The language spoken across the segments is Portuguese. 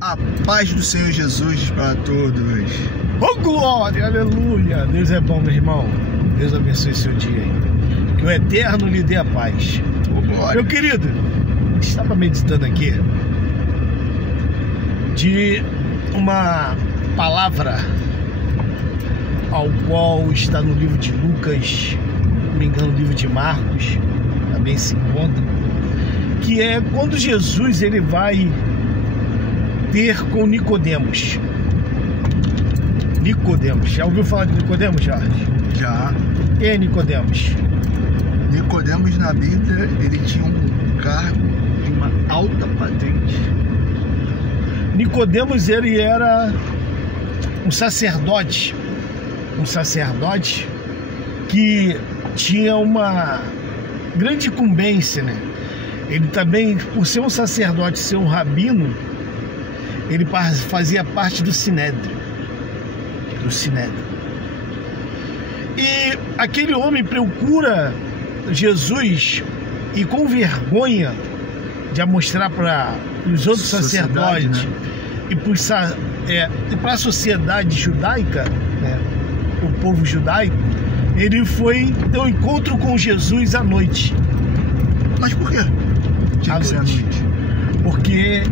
A paz do Senhor Jesus para todos. Oh, glória, aleluia. Deus é bom, meu irmão. Deus abençoe seu dia aí. Que o Eterno lhe dê a paz. Oh, glória. Meu querido, estava meditando aqui de uma palavra ao qual está no livro de Lucas, não me engano, no livro de Marcos, também se encontra, que é quando Jesus ele vai ter com Nicodemos. Nicodemos, já ouviu falar de Nicodemos, Jorge? Já. Quem é Nicodemos? Nicodemos na Bíblia, ele tinha um cargo de uma alta patente. Nicodemos, ele era um sacerdote que tinha uma grande incumbência, né? Ele também, por ser um sacerdote, ser um rabino, ele fazia parte do Sinédrio. E aquele homem procura Jesus e com vergonha de mostrar para os outros sacerdotes, né? E para a sociedade judaica, né? O povo judaico, ele foi ter um encontro com Jesus à noite. Mas por quê? Tinha que ser à noite. Porque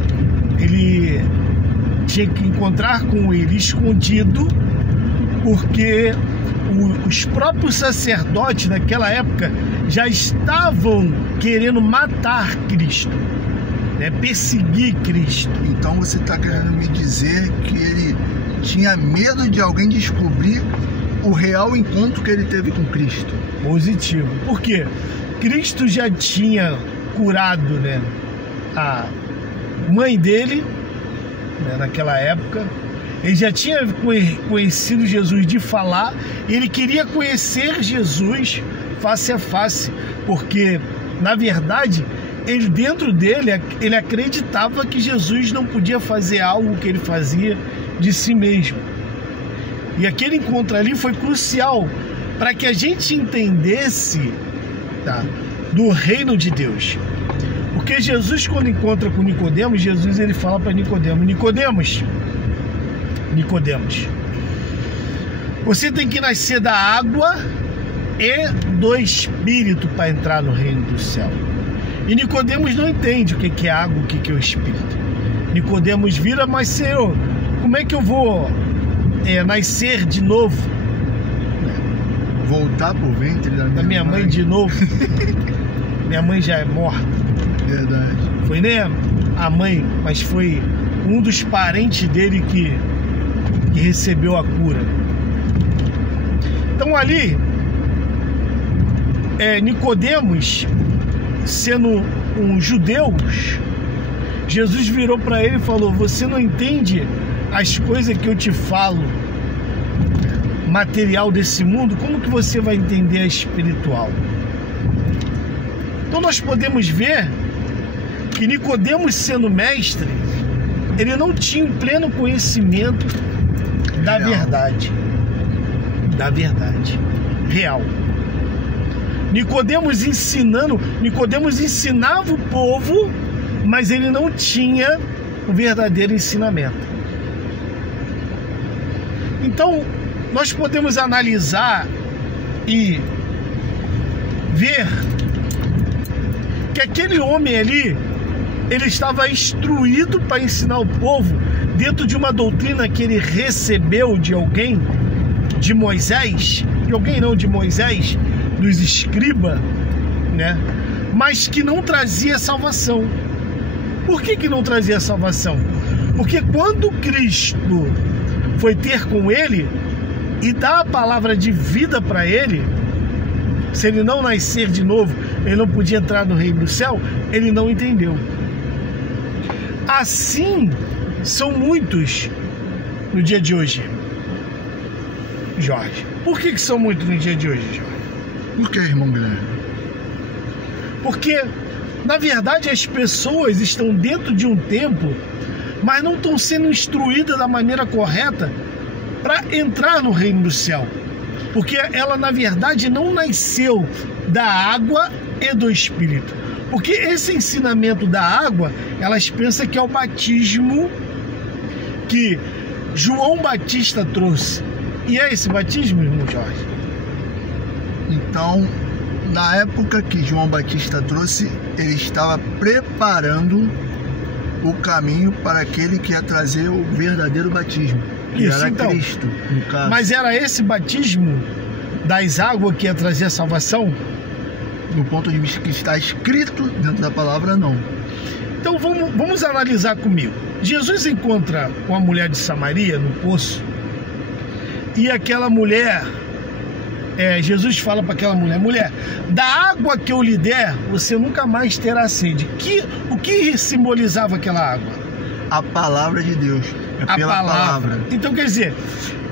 ele tinha que encontrar com ele escondido, porque os próprios sacerdotes naquela época já estavam querendo matar Cristo, né? Perseguir Cristo. Então você está querendo me dizer que ele tinha medo de alguém descobrir o real encontro que ele teve com Cristo? Positivo. Por quê? Cristo já tinha curado, né, a mãe dele, né, naquela época. Ele já tinha conhecido Jesus de falar, e ele queria conhecer Jesus face a face, porque, na verdade, ele dentro dele, ele acreditava que Jesus não podia fazer algo que ele fazia de si mesmo. E aquele encontro ali foi crucial para que a gente entendesse, tá, do reino de Deus. Porque Jesus, quando encontra com Nicodemos, Jesus ele fala para Nicodemos, você tem que nascer da água e do Espírito para entrar no reino do céu. E Nicodemos não entende o que é água, o que é o Espírito. Nicodemos vira, mas Senhor, como é que eu vou nascer de novo? Voltar pro ventre da minha mãe de novo? Minha mãe já é morta. Verdade. Foi nem a mãe, mas foi um dos parentes dele que recebeu a cura. Então ali, Nicodemos, sendo um judeu, Jesus virou para ele e falou: você não entende as coisas que eu te falo, material desse mundo, como que você vai entender a espiritual? Então nós podemos ver que Nicodemos, sendo mestre, ele não tinha um pleno conhecimento da verdade real. Nicodemos ensinava o povo, mas ele não tinha o verdadeiro ensinamento. Então, nós podemos analisar e ver que aquele homem ali, ele estava instruído para ensinar o povo dentro de uma doutrina que ele recebeu de alguém, de Moisés, dos escribas, né? Mas que não trazia salvação. Por que não trazia salvação? Porque quando Cristo foi ter com ele e dar a palavra de vida para ele, se ele não nascer de novo, ele não podia entrar no reino do céu, ele não entendeu. Assim são muitos no dia de hoje, Jorge. Por que são muitos no dia de hoje, Jorge? Por que, irmão Guilherme? Porque, na verdade, as pessoas estão dentro de um templo, mas não estão sendo instruídas da maneira correta para entrar no reino do céu. Porque ela, na verdade, não nasceu da água e do Espírito. Porque esse ensinamento da água, elas pensam que é o batismo que João Batista trouxe. E é esse batismo, irmão Jorge? Então, na época que João Batista trouxe, ele estava preparando o caminho para aquele que ia trazer o verdadeiro batismo, que Isso, era então, Cristo, no caso. Mas era esse batismo das águas que ia trazer a salvação? Do ponto de vista que está escrito dentro da palavra, não. Então vamos analisar comigo. Jesus encontra uma mulher de Samaria no poço, e aquela mulher, Jesus fala para aquela mulher: mulher, da água que eu lhe der, você nunca mais terá sede. O que simbolizava aquela água? A palavra de Deus. Pela palavra. Então, quer dizer,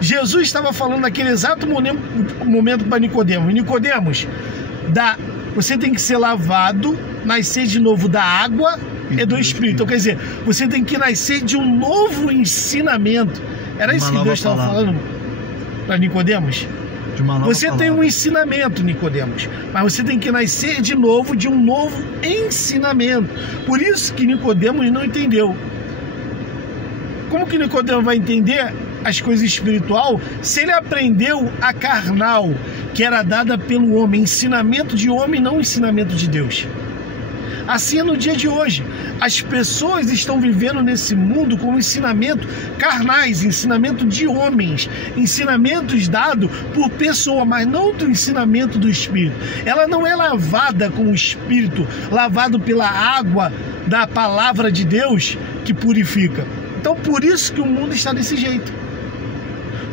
Jesus estava falando naquele exato momento para Nicodemos: Nicodemos, você tem que ser lavado, nascer de novo da água e do Espírito. Então, quer dizer, você tem que nascer de um novo ensinamento. Era isso que Deus estava falando para Nicodemos? Você tem um ensinamento, Nicodemos, mas você tem que nascer de novo de um novo ensinamento. Por isso que Nicodemos não entendeu. Como que Nicodemos vai entender as coisas espiritual se ele aprendeu a carnal, que era dada pelo homem, ensinamento de homem, não ensinamento de Deus? Assim é no dia de hoje. As pessoas estão vivendo nesse mundo com ensinamento carnais, ensinamento de homens, ensinamentos dados por pessoa, mas não do ensinamento do Espírito. Ela não é lavada com o Espírito, lavado pela água da palavra de Deus que purifica. Então, por isso que o mundo está desse jeito.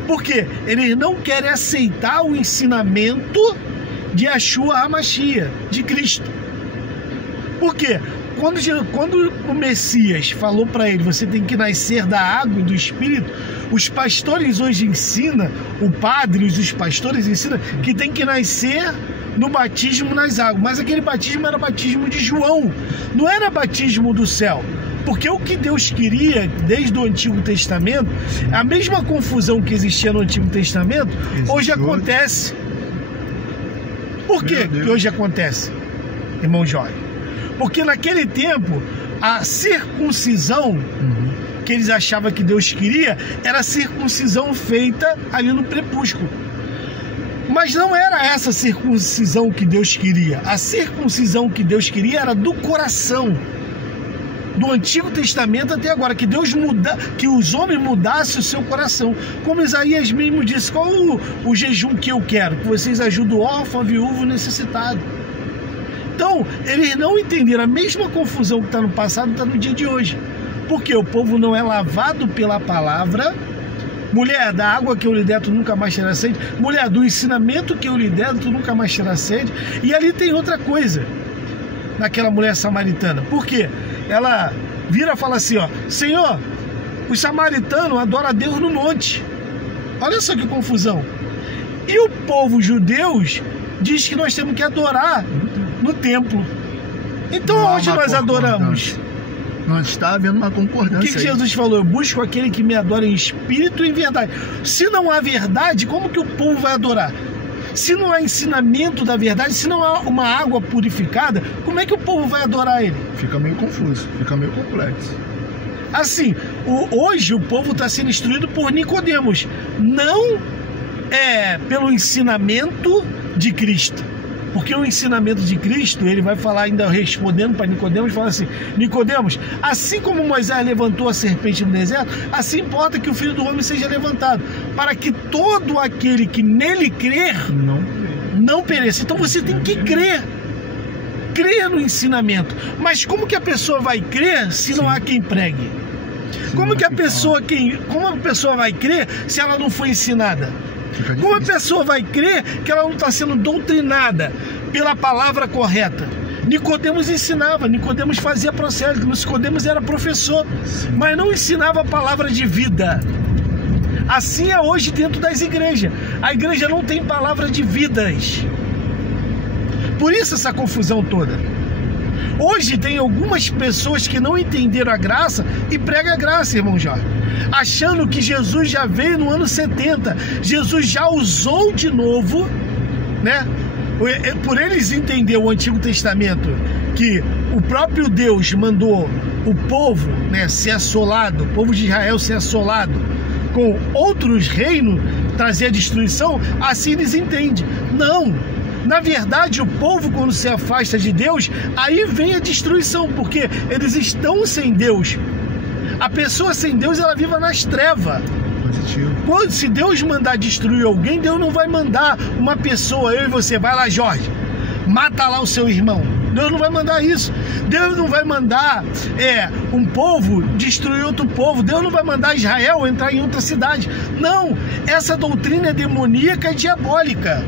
Porque eles não querem aceitar o ensinamento de Yeshua HaMashiach, de Cristo. Por quê? Quando o Messias falou para ele: você tem que nascer da água e do Espírito, os pastores hoje ensinam, o padre, os pastores ensinam que tem que nascer no batismo nas águas. Mas aquele batismo era batismo de João, não era batismo do céu. Porque o que Deus queria desde o Antigo Testamento, a mesma confusão que existia no Antigo Testamento, hoje acontece. Por quê que hoje acontece, irmão Jorge? Porque naquele tempo, a circuncisão que eles achavam que Deus queria era a circuncisão feita ali no prepúsculo. Mas não era essa circuncisão que Deus queria. A circuncisão que Deus queria era do coração. Do Antigo Testamento até agora, que Deus que os homens mudassem o seu coração. Como Isaías mesmo disse: qual o jejum que eu quero? Que vocês ajudem o órfão, a viúvo, o necessitado. Então, eles não entenderam. A mesma confusão que está no passado está no dia de hoje. Porque o povo não é lavado pela palavra. Mulher, da água que eu lhe der, tu nunca mais terá sede. Mulher, do ensinamento que eu lhe der, tu nunca mais terá sede. E ali tem outra coisa, naquela mulher samaritana. Por quê? Ela vira e fala assim: ó, Senhor, os samaritanos adoram a Deus no monte. Olha só que confusão. E o povo judeus diz que nós temos que adorar no templo. Então onde nós adoramos? Não está havendo uma concordância. O que Jesus falou? Eu busco aquele que me adora em espírito e em verdade. Se não há verdade, como que o povo vai adorar? Se não há ensinamento da verdade, se não há uma água purificada, como é que o povo vai adorar ele? Fica meio confuso, fica meio complexo. Assim, hoje o povo está sendo instruído por Nicodemos, não pelo ensinamento de Cristo. Porque o ensinamento de Cristo, ele vai falar, ainda respondendo para Nicodemos, fala assim: Nicodemos, assim como Moisés levantou a serpente no deserto, assim importa que o Filho do Homem seja levantado, para que todo aquele que nele crer não pereça. Então você tem que crer no ensinamento. Mas como que a pessoa vai crer se não há quem pregue? Como a pessoa vai crer se ela não foi ensinada? Como a pessoa vai crer que ela não está sendo doutrinada pela palavra correta? Nicodemos ensinava, Nicodemos fazia processo, Nicodemos era professor, mas não ensinava a palavra de vida. Assim é hoje dentro das igrejas. A igreja não tem palavra de vidas. Por isso essa confusão toda. Hoje tem algumas pessoas que não entenderam a graça e pregam a graça, irmão Jorge, achando que Jesus já veio no ano 70, Jesus já usou de novo, né? Por eles entenderem o Antigo Testamento, que o próprio Deus mandou o povo, né, ser assolado, o povo de Israel ser assolado com outros reinos, trazer a destruição, assim eles entendem. Não! Na verdade, o povo, quando se afasta de Deus, aí vem a destruição, porque eles estão sem Deus. A pessoa sem Deus, ela vive nas trevas. Quando, se Deus mandar destruir alguém, Deus não vai mandar uma pessoa, eu e você, vai lá, Jorge, mata lá o seu irmão. Deus não vai mandar isso. Deus não vai mandar um povo destruir outro povo. Deus não vai mandar Israel entrar em outra cidade. Não, essa doutrina é demoníaca e diabólica.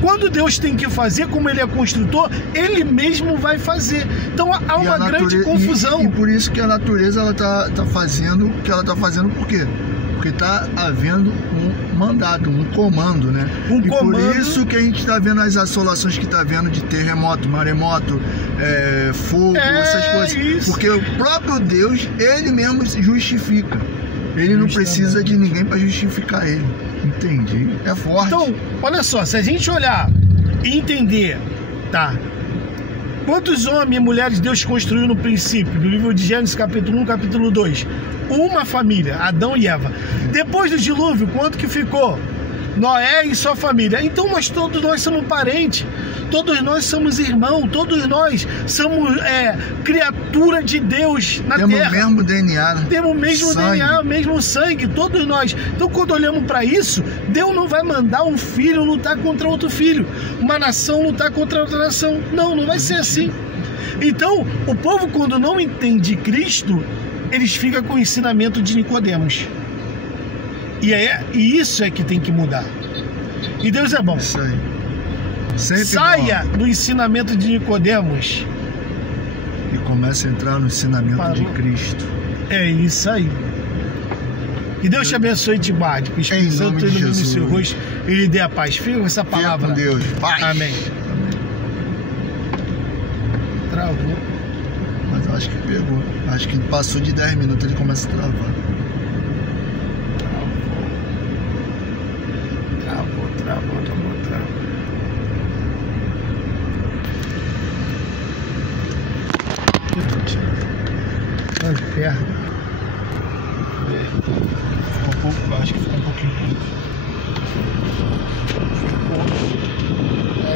Quando Deus tem que fazer, como Ele é construtor, Ele mesmo vai fazer. Então há uma grande confusão. E por isso que a natureza ela tá fazendo o que ela está fazendo, por quê? Porque está havendo um mandato, um comando, né? Comando. Por isso que a gente está vendo as assolações que está vendo de terremoto, maremoto, fogo, essas coisas. Isso. Porque o próprio Deus, Ele mesmo se justifica. Ele não precisa de ninguém para justificar Ele. Entendi. É forte. Então, olha só, se a gente olhar e entender, tá? Quantos homens e mulheres Deus construiu no princípio? Do livro de Gênesis, capítulo 1, capítulo 2. Uma família, Adão e Eva. Depois do dilúvio, quanto que ficou? Noé e sua família. Então todos nós somos parentes, todos nós somos irmãos, todos nós somos criatura de Deus na terra. Temos o mesmo DNA, né? Temos o mesmo sangue. DNA, o mesmo sangue, todos nós. Então quando olhamos para isso, Deus não vai mandar um filho lutar contra outro filho, uma nação lutar contra outra nação. Não vai ser assim. Então o povo, quando não entende Cristo, eles ficam com o ensinamento de Nicodemos. E isso é que tem que mudar. E Deus é bom. Isso aí. Sempre saia bom. do ensinamento de Nicodemos e comece a entrar no ensinamento de Cristo. É isso aí. Que Deus te abençoe e te guarde. Que o Espírito Santo ilumine o seu rosto e lhe dê a paz. Fica com essa palavra. Fica com Deus. Paz. Amém. Travou. Mas eu acho que pegou. Acho que passou de 10 minutos, ele começa a travar. Travou. Perto. Ficou um pouco, acho que ficou um pouquinho curto.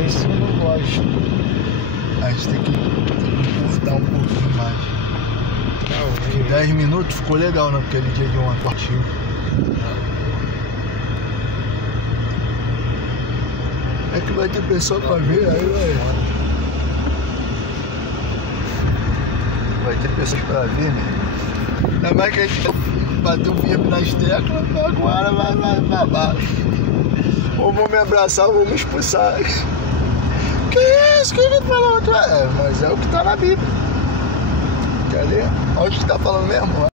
Isso eu não gosto. A gente tem que encurtar um pouquinho mais. 10 minutos ficou legal naquele dia de uma partida. É que vai ter pessoa pra ver, aí vai ter pessoas pra ver, né? Ainda mais que a gente bateu firme nas teclas, agora vai babar. Ou vão me abraçar ou vão me expulsar. Que isso? Que ele falou? Mas é o que tá na Bíblia. Quer ler? Onde que tá falando mesmo?